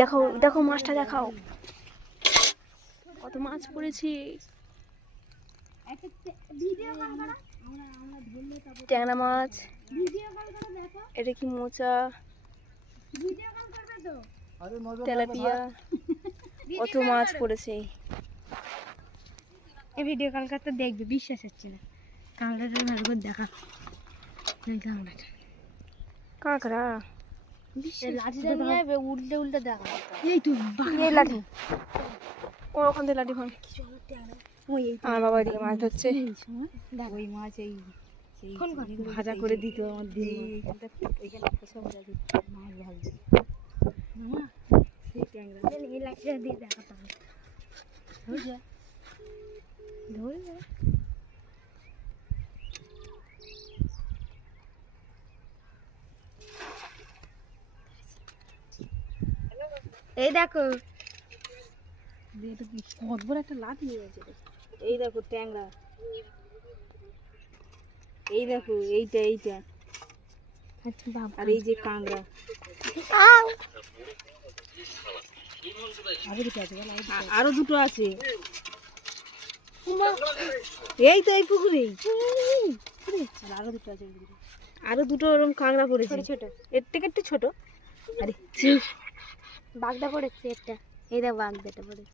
দেখো দেখো মাছটা দেখাও, কত মাছ পড়েছে। ট্যাংরা মাছ, এটা কি মোচা, তেলাপিয়া, কত মাছ পড়েছে। এই ভিডিও কল করতে দেখবি, বিশ্বাস হচ্ছে না। কাঁকড়াটা ভালো করে দেখা, কাঁকড়াটা কাঁকড়া লাঠিটা নিয়ে আসবে, উল্টে উল্টে দেখা। এই তো এই লাঠি, ওখান থেকে লাঠি ভাঙ। আমার বাবা এদিকে মাছ ধরছে। ওই মাছ এই ভাজা করে দিত আমার দিন, মাছ ভাজছে সেই ট্যাংরা। এই লাঠিটা দিয়ে দেখাতাম, ধরে এই দেখো কত বড় একটা লাঠি হয়ে গেছে। এই দেখো ট্যাংরা, এই দেখো এইটা এইটা, আর এই যে কাঁকড়া। আরো দুটো আছে, এই তো এই পুকুরে আরো দুটো আছে, আরো দুটো ওরকম কাঁকড়া পড়েছে, ছোট এর থেকে একটু ছোট। আরে বাগদা পড়েছে একটা, এই দেখ বাগদাটা পড়েছে।